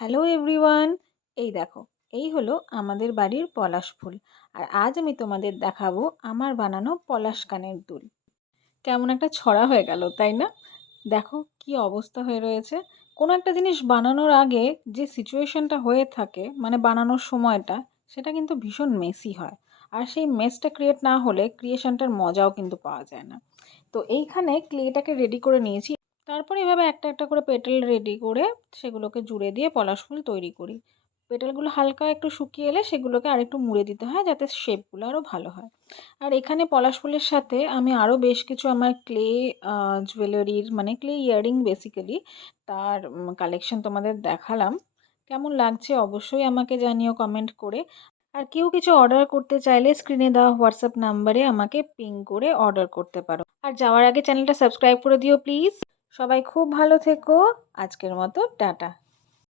Hello everyone, এই দেখো, এই হলো আমাদের বাড়ির পলাশ ফুল। আর আজ আমি তোমাদের দেখাবো আমার বানানো পলাশ কানের দুল। কেমন একটা ছড়া হয়ে গেল, তাই না? দেখো কি অবস্থা হয়ে রয়েছে। কোনো একটা জিনিস বানানোর আগে যে সিচুয়েশনটা হয়ে থাকে, মানে বানানোর সময়টা, সেটা কিন্তু ভীষণ মেসি হয়। আর সেই মেসটা ক্রিয়েট না হলে ক্রিয়েশনটার মজাও কিন্তু পাওয়া যায় না। তো এইখানে ক্লেটাকে রেডি করে নিয়েছি। তারপর এভাবে একটা একটা করে পেটাল রেডি করে সেগুলোকে জুড়ে দিয়ে পলাশ ফুল তৈরি করি। পেটালগুলো হালকা একটু শুকিয়ে এলে সেগুলোকে আরেকটু মুড়ে দিতে হয় যাতে শেপগুলো আরও ভালো হয়। আর এখানে পলাশ ফুলের সাথে আমি আরও বেশ কিছু আমার ক্লে জুয়েলারির, মানে ক্লে ইয়াররিং বেসিক্যালি, তার কালেকশন তোমাদের দেখালাম। কেমন লাগছে অবশ্যই আমাকে জানিও কমেন্ট করে। আর কেউ কিছু অর্ডার করতে চাইলে স্ক্রিনে দেওয়া হোয়াটসঅ্যাপ নাম্বারে আমাকে পিং করে অর্ডার করতে পারো। আর যাওয়ার আগে চ্যানেলটা সাবস্ক্রাইব করে দিও প্লিজ। সবাই খুব ভালো থেকো। আজকের মতো টাটা।